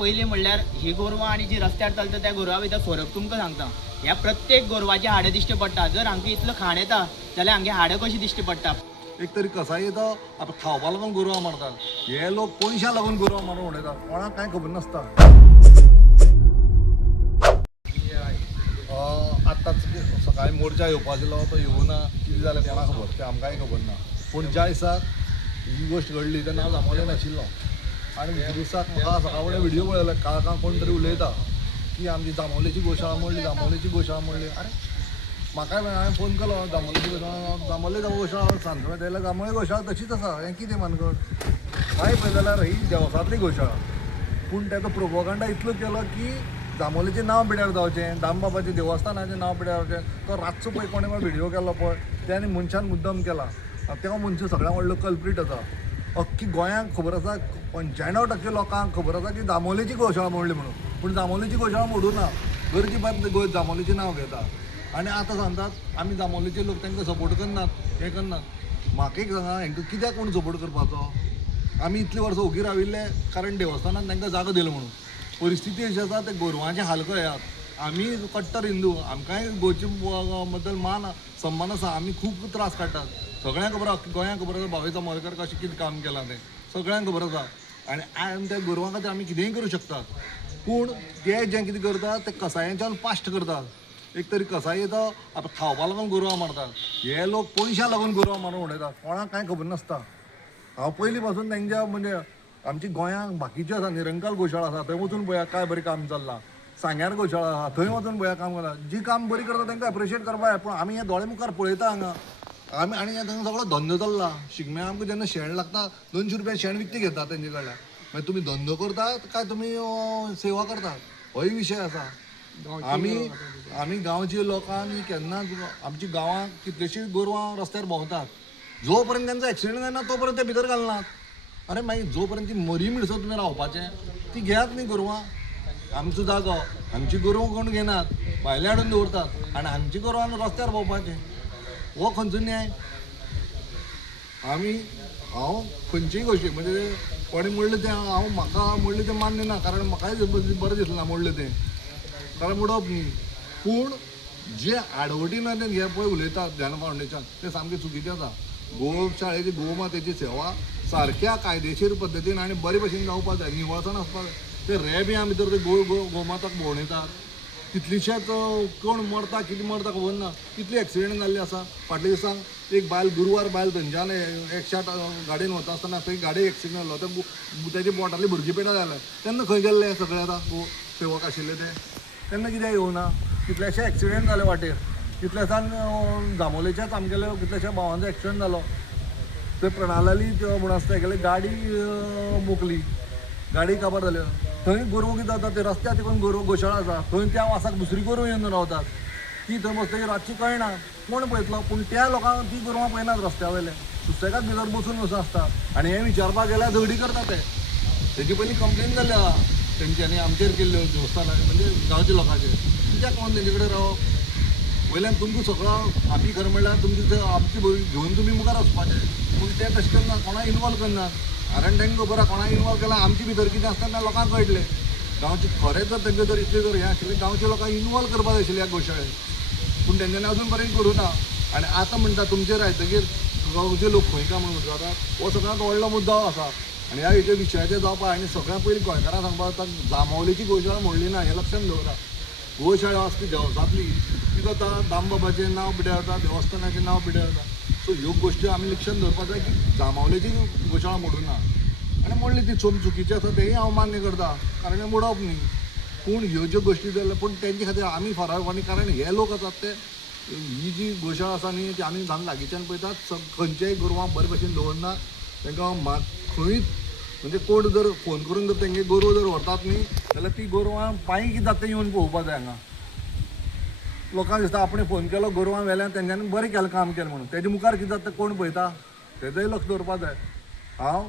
पहिले म्हणल्यार ही गोरवां आणि जी रस्त्यार चलता त्या गोरवां भितर फरक तुमकां सांगता. ह्या प्रत्येक गोरवाचे हाडे दिश्टी पडटा. जर हांकां इतलो खाण येता जाल्यार हांगे हाडं कशी दिश्टी पडटा. एक तरी कसाय येता आता खावपा लागून गोरवां मारतात. हे लोक पयशा लागून गोरवां मारून उडयतात. कोणाक कांय खबर नासता. आतांच सकाळी मोर्चा येवपाचो तो येवना कितें जालें कोणाक खबर, तें आमकांय खबर ना. पूण ज्या दिसाक ही गोश्ट घडली तेन्ना हांव जामोले नाशिल्लो आनी दिसाक म्हाका सकाळ फुडें व्हिडियो पळयलो. काळखां कोण तरी उलयता की आमची जांबवलेची गोशाळा मोडली, जांबवलेची गोशाळा मोडली. अरे म्हाकाय हांवें फोन केलो जांबवलेची गोशाळा, जांबवले गोशाळा सांगता तेन्ना जांबवले गोशाळा तशीच आसा. हें कितें मानगड? काय पळय जाल्यार ही देवसांतली गोशाळा. पूण तेका प्रोपोगंडा इतलो केलो की जांबवलेचें नांव पिड्यार जावचें, दामबाबाचें देवस्थानाचें नांव पिड्यार जावचें. तो रातचो पळय कोणें व्हिडियो केलो पळय त्याने मनशान मुद्दम केला. तो मनशा सगळ्यांत व्हडलो कल्प्रीट आसा. अख्खी गोंयांक खबर आसा, 95% लोकांक खबर आसा की जांबवलेची गोशाळा मोडली म्हणून. पूण जांबवलेची गोशाळा मोडूं ना. गरजे बाद जांबवलेचें नांव घेता आनी आतां सांगतात आमी जांबवलेचे लोक तांकां सपोर्ट करनात, हें करनात. म्हाका एक सांगा, हांकां कित्याक कोण सपोर्ट करपाचो? आमी इतलीं वर्सां ओगी राविल्ले कारण देवस्थानान तांकां जागो दिलो म्हणून. परिस्थिती अशी आसा ते गोरवांचे हाल कळयात. आमी कट्टर हिंदू, आमकांय गोंयचे बद्दल मान सन्मान आसा. आमी खूब त्रास काडटात. सगळ्यांक खबर आसा, गोंयांक खबर आसा भावेश जांबावलेकर कशें कितें काम केलां तें सगळ्यांक खबर आसा. आनी त्या गोरवां खातीर आमी कितेंय करूं शकतात. पूण ते जें कितें करतात ते कसायांच्यान पाश्ट करतात. एक तरी कसाय येता आतां खावपा लागून गोरवां मारतात. हे लोक पयशा लागून गोरवां मारून उडयतात. कोणाक कांय खबर नासता. हांव पयलीं पासून तेंच्या म्हणजे आमची गोंयांक बाकीच्यो आसा, निरंकाल गोशाळा आसा थंय वचून पळया काय बरें काम चल्लां. सांग्यार गोशाळा आसा थंय वचून पळया काम करता. जी काम बरी करता तांकां एप्रिशिएट करपा जाय. पूण आमी हे दोळे मुखार पळयता हांगा आनी थंय सगळो धंदो चल्ला. शिगम्या आमकां जेन्ना शेण लागता 200 रुपया शेण विकती घेता तेंचे कडल्यान. मागीर तुमी धंदो करतात काय तुमी सेवा करतात, होय विशय आसा. आमी गांवचे लोकांनी केन्नाच आमची गांवांत कितलीशींच गोरवां रस्त्यार भोंवतात. जो पर्यंत तेंचो एक्सिडेंट जायना तो पर्यंत ते भितर घालनात. अरे मागीर जो पर्यंत ती मरी म्हणसर तुमी रावपाचें ती घेयात न्ही गोरवां. आमचो जागो, हांगची गोरवां कोण घेनात, भायले हाडून दवरतात आनी हांगची गोरवां रस्त्यार भोंवपाचें. हो खंयचो न्याय? हांव खंयचीय गोश्टी म्हणजे कोणें म्हणलें तें म्हाका म्हणलें तें मान्य ना. कारण म्हाकाय बरें दिसलें ना म्हणलें तें, कारण उडोवप न्ही. पूण जे आडवटीन हे पळय उलयतात ध्यान फावंडेशन तें सामकें चुकीचें आसा. गोशाळेची गोमातेची सेवा सारक्या कायदेशीर पद्दतीन आनी बरे भशेन जावपाक जाय, निवळसाण आसपाक जाय. ते रेब्या भितर ते गोमाताक भोंवणयतात. कितलीशेच कोण मरता कितें मरता खबर ना. कितले एक्सिडेंट जाल्ले आसा. फाटल्या दिसांक एक बायल गुरुवार बायल थंयच्यान एकशा गाडयेन वता आसतना थंय गाडयेक एक्सिडेंट जालो. तेजे बोटांतली भुरजी पेटां जालें. तेन्ना खंय गेल्ले सगळे आतां सेवक आशिल्ले ते तेन्ना कित्याक येवना? कितलेशे एक्सिडेंट जाले वाटेर. कितलेशांक जांबवलेच्याच आमगेले कितलेशा भावांचो एक्सिडेंट जालो. थंय प्रणाली म्हूण आसता तेगेले गाडी मोकली, गाडी काबार जाल्यो. थंय गोरवां कितें जाता ते रस्त्यार तिकून गोशाळा आसा थंय त्या वासाक दुसरी गोरवां येवन रावतात. ती थंय बसतकीर रातची कळना कोण पळयतलो. पूण त्या लोकांक ती गोरवां पळयनात रस्त्या वयले सुसेगाद भितर बसून वचून आसता. आनी हें विचारपाक गेल्यार झगडी करता ते. तेजी पयलीं कंप्लेन जाल्ली आहा तेंच्यांनी आमचेर केल्ल्यो देवस्थानान म्हणजे गांवच्या लोकांचेर. कित्याक कोण तेंचे कडेन रावप? वयल्यान तुमकां सगळो आमी खरें म्हणल्यार तुमची आमची घेवन तुमी मुखार वचपाचें. पूण ते तशें करना, कोणाक इनवॉल्व करनात. कारण तांकां खबर आहा कोणाक इनवॉल्व केल्यार आमचे भितर कितें आसता तें लोकांक कळटलें. गांवचे खरेंच जर तेंचे जर इतलें जर हें आशिल्लें गांवच्या लोकांक इनवॉल्व करपाक जाय आशिल्लें ह्या गोशाळेन. पूण तेंच्यांनी अजून पर्यंत करूं ना. आनी आतां म्हणटा तुमचेर आयतकीर गांवचे लोक खंय काय म्हणून वतात. हो सगळ्यांत व्हडलो मुद्दो आसा. आनी ह्या हेच्या विशयाचेर जावपा आनी सगळ्या पयलीं गोंयकारांक सांगपाक जाता जांबवलेची गोशाळा मोडली ना हें लक्षांत दवरा. गोशाळा आसा ती देवसांतली. ती जाता दामबाबाचें नांव पिड्यार जाता, देवस्थानाचें नांव पिड्यार जाता. सो ह्यो गोश्टी आमी लक्षांत दवरपाक जाय की जांबावलेची गोशाळा मोडूं ना. आनी मोडली ती चुकीची आसा तेंय हांव मान्य करता कारण हें मोडप न्ही. पूण ह्यो ज्यो गोश्टी जाल्यो पूण तेंचे खातीर आमी फरारपणी कारण हे लोक आसात ते ही जी गोशाळा आसा न्ही ती आमी लागींच्यान पळयतात. खंयचेय गोरवां बरे भशेन दवरनात. तांकां खंयच म्हणजे कोण जर फोन करून जर तेंगे गोरवां जर व्हरतात न्ही जाल्यार ती गोरवां पांय कितें जाता तें येवन पळोवपाक जाय हांगा. लोकांक दिसता आपणें फोन केलो गोरवां व्हेल्यान तेंच्यांनी बरें केलें काम केलें म्हणून. तेजे मुखार कितें जाता तें कोण पळयता तेजोय लक्ष दवरपाक जाय. हांव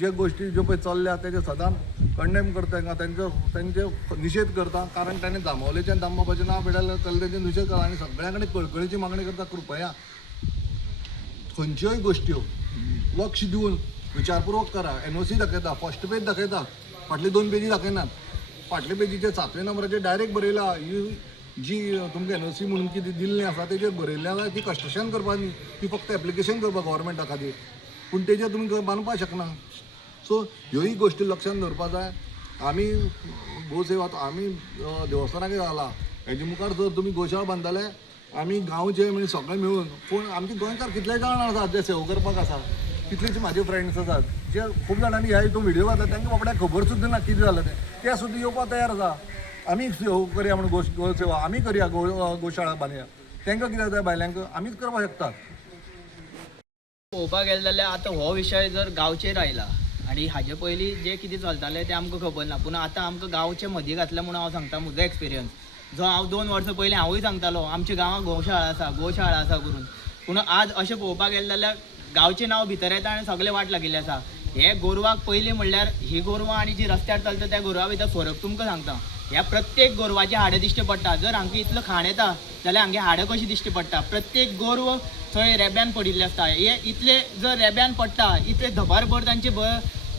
जे गोश्टी ज्यो पळय चल्ल्या तेजे सदांच कंडेम करता तेंचे निशेध करता. कारण ताणें जांबवलेच्यान दामबाबाचें नांव पिड्यार केलें तेंचे निशेध करता. आनी सगळ्यां कडेन कळकळीची मागणी करता कृपया खंयच्योय गोश्ट्यो लक्ष दिवन विचारपूर्वक करा. NOC दाखयता, फर्स्ट पेज दाखयता फाटले 2 पेजी दाखयनात. फाटले पेजीचे 7व्या नंबराचेर डायरेक्ट बरयला जी तुमकां एनओसी म्हणून कितें दिल्लें आसा तेजेर बरयल्लें आसा ती कन्स्ट्रक्शन करपाक न्ही, ती फक्त एप्लिकेशन करपाक गव्हर्मेंटा खातीर, पूण तेजेर तुमी बांदपाक शकना. सो ह्योय गोश्टी लक्षांत दवरपाक जाय. आमी गोसेवा आमी देवस्थानाक जाला हेजे मुखार जर तुमी गोशाळा बांदताले आमी गांवचे म्हणजे सगळे मेळून, पूण आमचे गोंयकार कितले जाण आसात जे सेवा करपाक आसा, कितलेशे म्हाजे फ्रेंड्स आसात जे खूब जाणांनी ह्या हितून व्हिडिओ घातला तांकां बाबड्याक खबर सुद्दां ना कितें जालें ते सुद्दां येवपाक तयार आसा. आमी करया म्हणून गोसेवा आमी करया गोशाळा बांदया, तांकां कितें जाता भायल्यांक आमीच करपाक शकतात. पळोवपाक गेले जाल्यार आतां हो विशय जर गांवचेर आयला आनी हाजे पयलीं जे कितें चलतालें तें आमकां खबर ना, पूण आतां आमकां गांवचे मदीं घातलें म्हणून हांव सांगता म्हजो एक्सपिरियन्स जो हांव 2 वर्सां पयलीं हांवूय सांगतालो आमच्या गांवांत गोशाळा आसा करून, पूण आज अशें पळोवपाक गेलें जाल्यार गांवचें नांव भितर येता आनी सगळे वाट लागिल्लें आसा. हे गोरवाक पयलीं म्हणल्यार ही गोरवां आनी जी रस्त्यार चलता त्या गोरवां भितर फरक तुमकां सांगता. ह्या प्रत्येक गोरवाचे हाडे दिश्टी पडटा. जर हांगा इतलो खाण येता जाल्यार हांगे हाडं कशी दिश्टी पडटा. प्रत्येक गोरवो थंय रेब्यान पडिल्ले आसता. हे इतले जर रेब्यान पडटा इतले धबारभर तांचे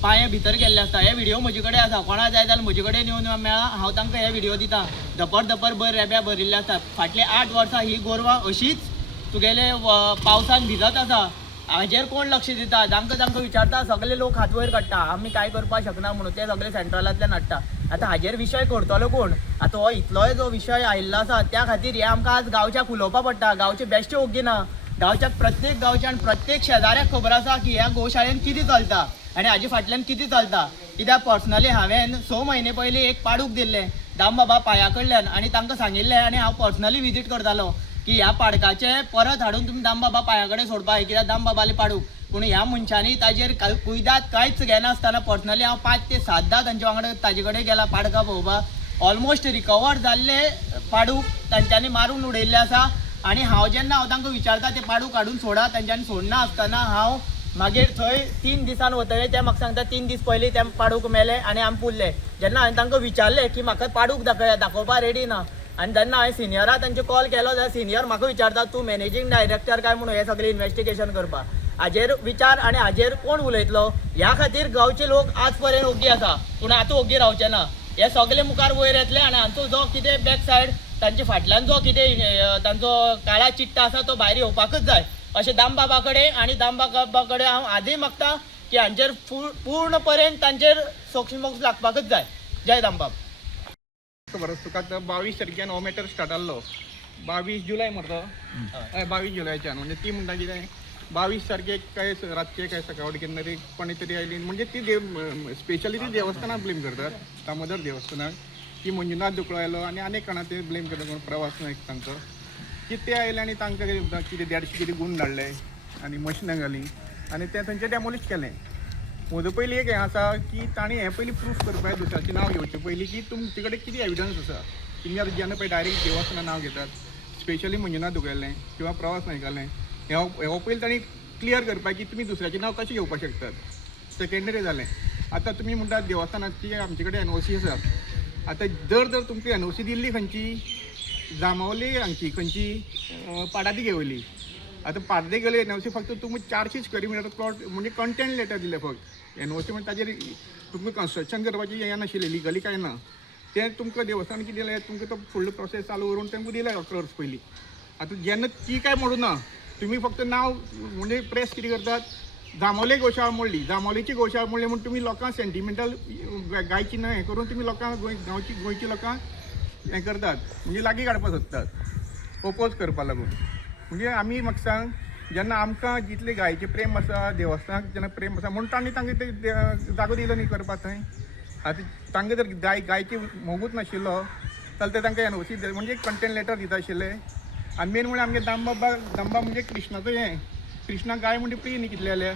पांये भितर गेल्ले आसता. हे व्हिडिओ म्हजे कडेन आसा, कोणा जाय जाल्यार म्हजे कडेन येवन मेळा, हांव तांकां हे व्हिडिओ दिता. धपर भर रेब्या भरिल्ले आसता. फाटले 8 वर्सां ही गोरवां अशीच तुगेले पावसान भिजत आसा. हाजेर कोण लक्ष दिता? जांकां विचारता सगळे लोक हात वयर काडटा आमी कांय करपाक शकना म्हणून, ते सगळे सेंट्रलांतल्यान हाडटा. आतां हाजेर विशय करतलो कोण? आतां हो इतलोय जो विशय आयिल्लो आसा त्या खातीर हे आमकां आज गांवच्याक उलोवपा पडटा. गांवचे बेश्टे ओग्गी ना, गांवच्या प्रत्येक गांवच्यान प्रत्येक शेजाऱ्याक खबर आसा की ह्या गोशाळेन कितें चलता आनी हाजे फाटल्यान कितें चलता. कित्याक पर्सनली हांवें 6 म्हयने पयलीं एक पाडूक दिल्लें दामबाबा पांया कडल्यान आनी तांकां सांगिल्लें आनी हांव पर्सनली विजीट करतालो की ह्या पाडकाचे परत हाडून तुमी दामबाबा पांया कडेन सोडपाक, कित्याक दामबाबाले पाडूक. पूण ह्या मनशांनी ताजेर कुयदाद कांयच घेनासतना पर्सनली हांव 5 ते 7 तांचे वांगडा ताजे कडेन गेला पाडका पळोवपाक. ऑलमोस्ट रिकवर जाल्ले पाडूक तांच्यांनी मारून उडयल्ले आसा. आनी हांव तांकां विचारता ते पाडूक काडून सोडा, तांच्यांनी सोडना आसतना हांव मागीर थंय 3 दिसान वतले ते म्हाका सांगता 3 दीस पयलीं ते पाडूक मेले आनी आमी पुरले. जेन्ना हांवें तांकां विचारलें की म्हाका पाडूक दाखोवपाक रेडी ना, आनी जेन्ना हांवें सिनियरा तांचे कॉल केलो जाल्यार सिनियर म्हाका विचारता तूं मॅनेजींग डायरेक्टर काय म्हणून हें सगळें इन्वेस्टिगेशन करपाक. हाजेर विचार आनी हाजेर कोण उलयतलो? ह्या खातीर गांवचे लोक आज पर्यंत ओग्गी आसा, पूण आतां ओग्गी रावचे ना. हे सगळे मुखार वयर येतले आनी हांचो जो कितें बॅक सायड तांचे फाटल्यान जो कितें तांचो काळा चिट्टा आसा तो भायर येवपाकच जाय अशें दामबाबा कडेन आनी दामबाबा कडेन हांव आजय मागता की हांचेर पूर्ण पर्यंत तांचेर सोक्षमोक्ष लागपाकच जाय. जय दामबाब. खबर तुका 22 तारखेन हो मॅटर स्टार्ट जाल्लो, 22 जुलय मरतो, 22 जुलयाच्यान. म्हणजे ती म्हणटा कितें 22 तारखेक काय रातचे काय सकाळी केन्ना तरी कोणी तरी आयली, म्हणजे ती स्पेशली ती देवस्थानाक ब्लेम करतात, दामोदर देवस्थानाक, की मंजुनाथ दुकळो आयलो आनी अनेक कोणा ते ब्लेम करता कोण प्रवास नायक तांचो, की ते आयले आनी तांकां कितें 150 कितें गुण धाडले आनी मशिनां घाली आनी तें थंयचें डॅमोलिश केलें. म्हजो पयलीं एक हें आसा की तांणी हें पयलीं प्रूफ करपाक दुसऱ्याचें नांव घेवचें पयलीं की तुमचे कडेन कितें एविडन्स आसा. तुमी आतां जेन्ना पळय डायरेक्ट देवस्थानां नांव घेतात, स्पेशली मंजुनाथ दुकळेलें किंवा प्रवास नायकालें, हे पयलीं तांणी क्लियर करपाक की तुमी दुसऱ्याचें नांव कशें घेवपाक शकतात. सेकेंडरी जालें. आतां तुमी म्हणटात देवस्थानाची आमचे कडेन एनओसी आसा. आतां जर तुमकां एनओसी दिल्ली खंयची, जामावली हांगची खंयची पाडादी घेवली. आतां पाडदे गेले एनओसी फक्त तुमकां 400 स्क्वेअर मिटर प्लॉट म्हणजे कंटेंट लेटर दिले फक्त. एनओसी म्हणजे ताजेर तुमकां कन्स्ट्रक्शन करपाची हें नाशिल्लें, लिगली कांय ना. तें तुमकां देवस्थान कितें दिलें, तुमकां तो फुडलो प्रोसेस चालू करून तेंकां दिलें 11 वर्स पयलीं. आतां जेन्ना ती काय म्हणूं ना, तुमी फक्त नांव म्हणजे प्रेस कितें करतात, जांबवले गोशाळा मोडली, जांबवलेची गोशाळा मोडली म्हणून तुमी लोकांक सेंटिमेंटल गायची ना हें करून तुमी लोकांक गोंयच्या लोकांक हें करतात, म्हणजे लागीं काडपाक सोदतात ओपोज करपा लागून. म्हणजे आमी म्हाका सांग, जेन्ना आमकां जितले गायचे प्रेम आसा, देवस्थानाक जेन्ना प्रेम आसा म्हणून तांणी तांकां ते जागो दिलो न्ही करपाक थंय. आतां तांकां जर गायची मोगूच नाशिल्लो जाल्यार ते तांकां एनओसी म्हणजे कंटेंट लेटर दिता आशिल्ले. आनी मेन म्हणजे आमगे दामबाब म्हणजे कृष्णाचो हें, कृष्णा गाय म्हणजे प्रिय न्ही कितले जाल्यार.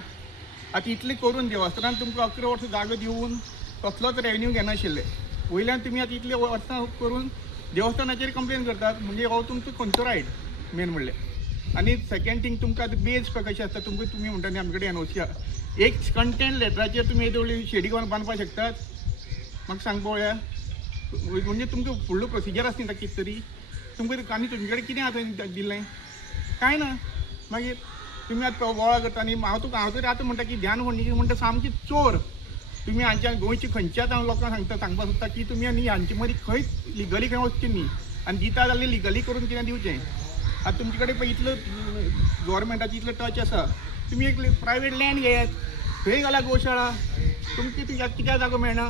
आतां इतलें करून देवस्थानान तुमकां 11 वर्सां जागो दिवन कसलोच रेवन्यू घेनाशिल्ले. वयल्यान तुमी आतां इतले वर्सां करून देवस्थानाचेर कंप्लेन करतात, म्हणजे हो तुमचो खंयचो रायट मेन म्हणल्यार. आनी सेकेंड थिंग तुमकां आतां बेज कशें आसता, तुमी म्हणटा न्ही आमचे कडेन एनओसी आहा, एक कंटेंट लेटराचेर तुमी येदोळी शेडी करून बांदपाक शकतात. म्हाका सांग पळोवया, म्हणजे तुमकां फुडलो प्रोसिजर आसा न्ही कितें तरी तुमकां आनी तुमचे कडेन कितें आतां दिल्लें कांय ना. मागीर तुमी आतां वळा करता न्ही. हांव तरी आतां म्हणटा की ध्यान म्हणटा सामकी चोर तुम्ही हांच्या गोंयची खंयच्याच हांव लोकांक सांगपाक सोदता की तुमी आनी हांचे मदीं खंयच लिगली खंय वचचें न्ही आनी दिता जाल्यार लिगली करून कितें दिवचें. आतां तुमचे कडेन पळय इतलो गव्हर्मेंटाची इतलो टच आसा, तुमी एक प्रायवेट लँड घेयात, थंय घाला गोशाळा. तुमकां कित्याक जागो मेळना?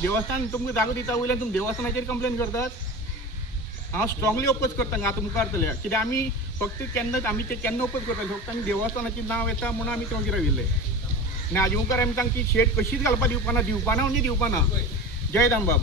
देवस्थान तुमकां जागो दिता वयल्यान तुमी देवस्थानाचेर कंप्लेन करतात. हांव स्ट्रॉंगली ओपोज करता आतां मुखार चलया, कित्याक आमी फक्त आमी ते केन्ना ओपोज करता, फक्त आमी देवस्थानाचें नांव येता म्हणून आमी तें राविल्ले. आनी हाजे मुखार आमी तांकां ती शेड कशीच घालपाक दिवपाना म्हणजे दिवपाना. जय दामबाब.